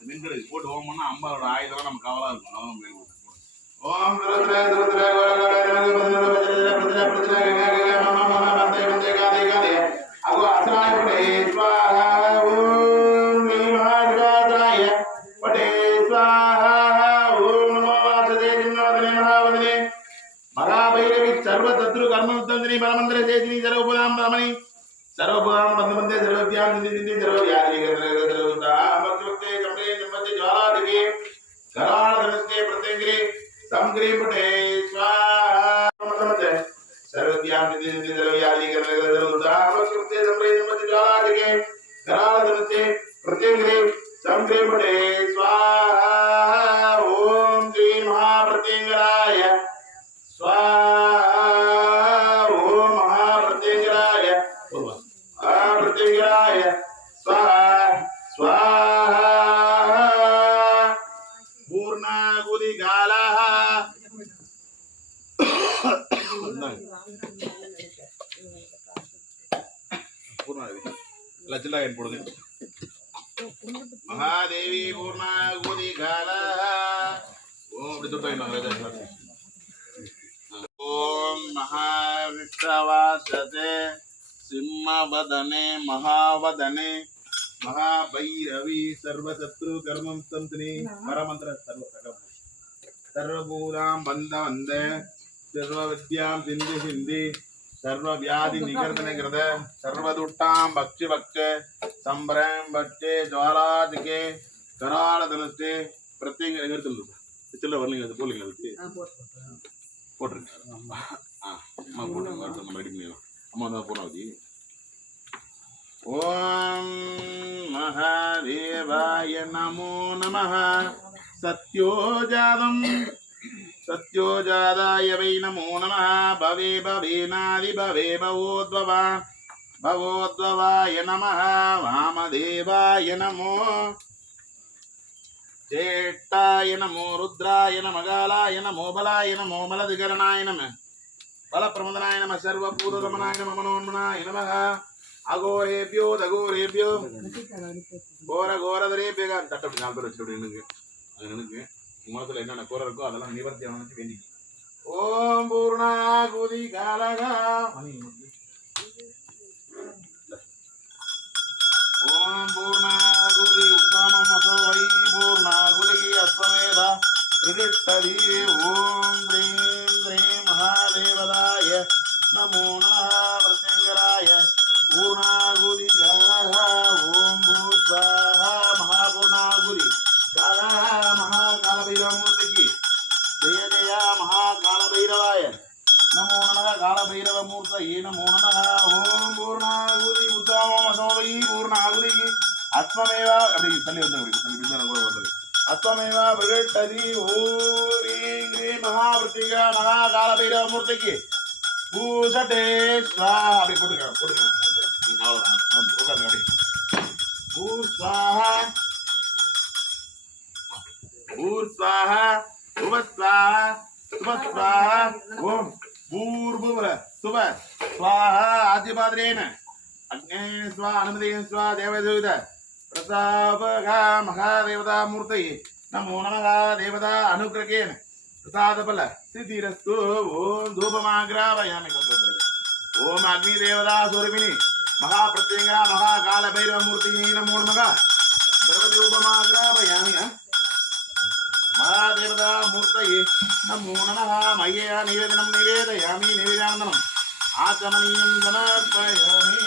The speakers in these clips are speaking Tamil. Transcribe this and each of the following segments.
மின்கடை போட்டு ஓம் பண்ணா அம்பாவோட ஆயுதம் நம்ம கவலா இருக்கும் அதான் main போட்டு. ஓம் திருத்ர திருத்ர அகோ அசனாய ஸ்வாஹா ஓம் நீமாஜாத்ராய பட்டே ஸ்வாஹா ஓம் நமோ வாசதே नमति ज्वालादिके कराळधनस्ते प्रत्यंगिरे समग्रे पटे स्वाहा ಗಚ್ಚಿಲ್ಲ ಏನು ಬಿಡುದು ಮಹಾದೇವಿ ಪೂರ್ಣ ಗೋಧಿ ಗಾಲ ಓಂ ಬಿಟ್ಟು ಓಂ ಮಹಾವಿಷ್ಣವಾಸತೆ ಸಿಂಹವದನೆ ಮಹಾವದನೆ ಮಹಾಭೈರವಿ ಸರ್ವಶತ್ರು ಕರ್ಮಂ ಸಂತನಿ ಪರಮಂತ್ರ ಸರ್ವ ಸಕಲ ಸರ್ವಭೂರಾಂ ಬಂಧ ವಂದೆ ಸರ್ವವಿದ್ಯಾಂ ಸಿಂಧಿ ಸಿಂಧಿ சர்வ வியாதி. நிகர்தன கிருத சர்வதுட்டாம் பக்ஷி பக்ஷ சம்பரம் பட்சே ஜுவாலாதிகே கராள தனுஷ்டே பிரத்யேக நிகர்த்தல் சில்ல வரலீங்க அது போலிங்க அதுக்கு? போட்டுருங்க. ஆ அம்மா போட்டுருங்க வரட்டும் நம்ம ரெடி பண்ணிடலாம். அம்மா தான் போனாவது ஓம் மகாதேவாய நமோ நமः சத்யோஜாதம் சத்யோஜாதாய வை நமோ நமः பவே பவேனாதி பவே பவோத்வவா பவோத்வவாய நமः வாமதேவாய நமோ சேட்டாய நமோ ருத்ராய நமகாலாய நமோ பலாய நமோ மலதிகரணாய நம பலப்பிரமதனாய நம சர்வபூதரமணாய நம மனோன்மனாய நமः அகோரேபியோ தகோரேபியோ கோர கோரதரேபியக தட்டு அப்படி நாலு பேர் வச்சு அப்படி நின்னுங்க முகத்துல என்னென்ன குறை இருக்கோ அதெல்லாம் நிவர்த்தி ஆனது வேண்டிங்க ஓம் பூர்ணாகுதி காலகா. ஓம் பூர்ணாகுதி உத்தமமசோ வை பூர்ணாகுதி அஸ்வமேதா. ஓம் க்ரீம் க்ரீம் மகாதேவதாய. நமோ நமः காலபைரவமூர்த்தயே நமோ நமः ஓம் பூர்ணாகுதி உத்தமம் அசோவை பூர்ணாகுதிக்கு அஸ்வமேவா அப்படி தள்ளி வந்து அப்படி தள்ளி பின்னால கூட வந்தது அஸ்வமேவா பிரகட்டதி ஓரீம் கிரீம் மகாபிருத்திகா மகாகாலபைரவமூர்த்திக்கு பூசட்டே ஸ்வாஹா அப்படி போட்டுக்க போட்டுக்க ம், அவ்வளவுதான் அப்படி பூஸ்வாஹா உபஸ்வாஹா ஓம் சுப ஸ்வாஹா ஆதிபாதிரேன அக்னே ஸ்வா அனுமதேன ஸ்வா தேவதூத பிரதாபகா மகாதேவதா மூர்த்தி நமோ நமகா தேவதா அனுகிரகேன பிரசாதபல சித்திரஸ்து ஓம் தூபமாகிராவயாமி கம்போதரது ஓம் அக்னி தேவதா சுரபினி மகா பிரத்யங்கரா மகா கால பைரவ மூர்த்தி நமோ நமः சர்வதூபமாகிராவயாமி மகாதேவதா மூர்த்தயே நமோ நமகா மையா நிவேதனம் நிவேதயாமி நிவேதானந்தனம் ஆச்சமனீயம் சமர்ப்பயோமி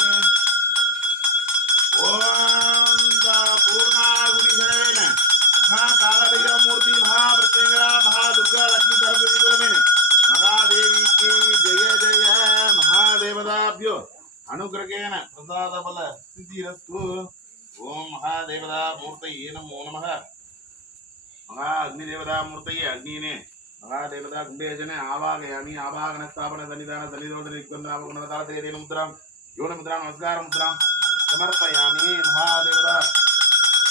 ஓம் பூர்ணாகுதிகரேன மகாகாலபைரவமூர்த்தி மகாபிரத்யங்கரா மகாதுர்கா லக்ஷ்மி சரஸ்வதி குலமேன மகாதேவிக்கு ஜெய ஜெய மகாதேவதாபியோ அனுகிரகேன பிரசாத பல சித்திரஸ்து ஓம் மகாதேவதா மூர்த்தயே நமோ நமக மகா அக்னிதேவதா மூர்த்தையே அக்னினே ದೇವತಾ ಕುಂಭೇಜನೆ ಆವಾಗ ಯಾಮಿ ಆವಾಗನ ಸ್ಥಾಪನ ಸನ್ನಿಧಾನ ಸನ್ನಿರೋಧನ ಯುಕ್ತಂದ್ರಾವಗುಣರತಾದೇನ ಮುದ್ರಾಂ ಯೋನ ಮುದ್ರಾಂ ನಮಸ್ಕಾರ ಮುದ್ರಾಂ ಸಮರ್ಪಯಾಮಿ ಮಹಾದೇವತಾ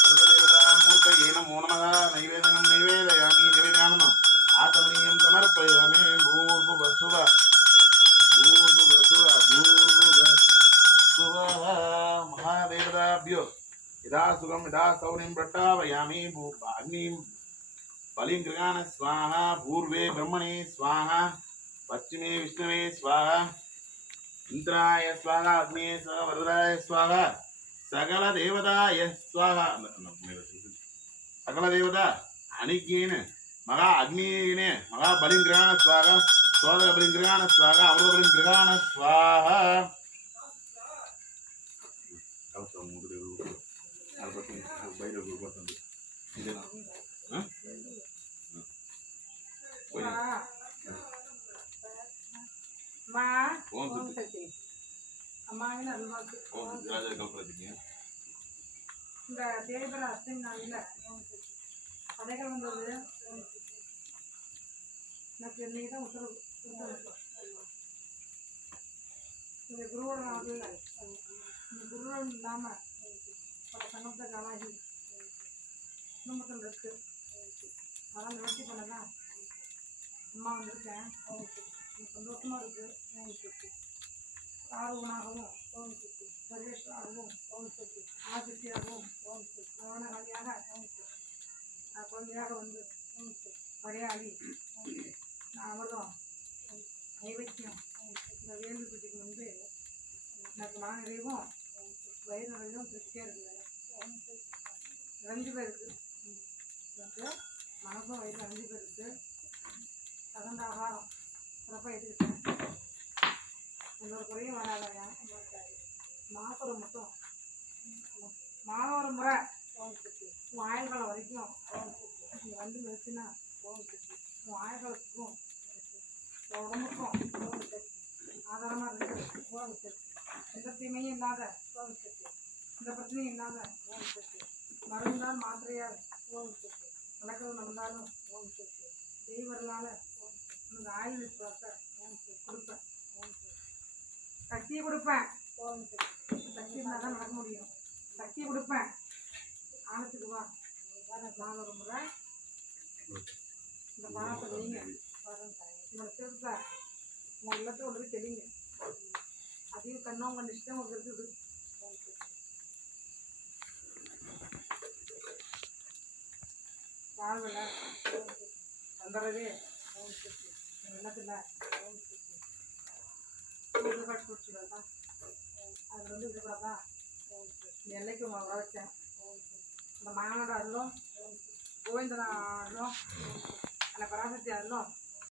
ಸರ್ವದೇವತಾ ಮೂರ್ತಯೇ ನಮೋ ನಮಃ ನೈವೇದನಂ ನೈವೇದಯಾಮಿ ನೈವೇದ್ಯಾನಂ ಆತಮನೀಯಂ ಸಮರ್ಪಯಾಮಿ ಭೂರ್ಭು ವಸುವ ಭೂರ್ಭು ವಸುವ ಭೂರ್ಭು ವಸುವ ಮಹಾದೇವತಾಭ್ಯೋ ಯಥಾ ಸುಖಂ ಯಥಾ ಸೌರಿಂ ಪ್ರಟ್ಟಾವಯಾಮಿ ಭೂ ಅಗ್ನಿಂ బలింగ్రగాణ స్వాహ పూర్వే బ్రహ్మణే స్వాహ పశ్చిమే విష్ణువే స్వాహ ఇంద్రాయ స్వాహ అగ్నే స్వాహ వరదాయ స్వాహ సకల దేవతాయ స్వాహ సకల దేవత అణిజ్ఞేన మగా అగ్నేనే మగా బలింగ్రగాణ స్వాహ సోదర బలింగ్రగాణ స్వాహ అమృత బలింగ్రగాణ స్వాహ. నలభై బయట அம்மா ஓம் ஓம் சக்தி சக்தி அம்மாவின் அருள்வாக்கு ஓம் சக்தி ராஜா கல்பராஜிங்க இந்த தேய்பிர அஷ்டமி நாளில் படைகள் வந்தது. எனக்கு இன்னைக்கு தான் உத்தரவு. இந்த குருவோட நாளில் இந்த குருவோட இல்லாமல் பல சங்கத்தை காலாகி குடும்பத்தில் இருக்கு. அதெல்லாம் நிவர்த்தி பண்ண தான் அம்மா வந்திருக்கேன் எனக்கு சந்தோஷமா இருக்கு. ஆர்வனாகவும் அவங்களுக்கு சர்வேஸ்வராகவும் ஆதித்யாகவும் அவங்களுக்கு நான் குழந்தையாக வந்து அவங்களுக்கு விளையாடி நான் அமிர்தம் நைவேத்தியம் இந்த வேள்வி பூஜைக்கு முன்பு எனக்கு மனநிறைவும் வயிறு நிறைவும் திருப்தியாக இருக்குது ரெண்டு பேருக்கு. எனக்கு மனசும் வயிறு ரெண்டு பேருக்கு. தகுந்த ஆகாரம் சிறப்பாக எடுத்துக்கிட்டேன் இன்னொரு குறையும் வராதாயா மாசம் மட்டும். மாதம் ஒரு முறை. உன் ஆயுள்காலம் வரைக்கும். நீ வந்து மிதிச்சுன்னா உன் ஆயுள்காலத்துக்கும் உடம்புக்கும் ஆதாரமாக இருக்கு. எந்த தீமையும் இல்லாத. எந்த பிரச்சனையும் இல்லாத. மருந்தால் மாத்திரையால் நடக்கிறது நடந்தாலும் கொடுப்பேன் சக்தியை கொடுப்பேன். சக்தி இருந்தால் தான் நடக்க முடியும். சக்தி கொடுப்பேன். ஆனத்துக்கு வா. நான் ஒரு முறை இந்த பணத்தை வைங்க. உங்களோட சிறுத்தை உங்கள் எல்லாத்தையும் உள்ளது தெரியுங்க அதையும் கண்ணோம் கண்டிச்சுட்டு உங்களுக்கு இருக்குது. வாழ்வில் வந்துடுறதே அது வந்து இது கூடதா எல்லைக்கு உங்களை வச்சேன். இந்த மாநாடு அருளும் கோவிந்தனா அருளும் அந்த பராசக்தி அருளும்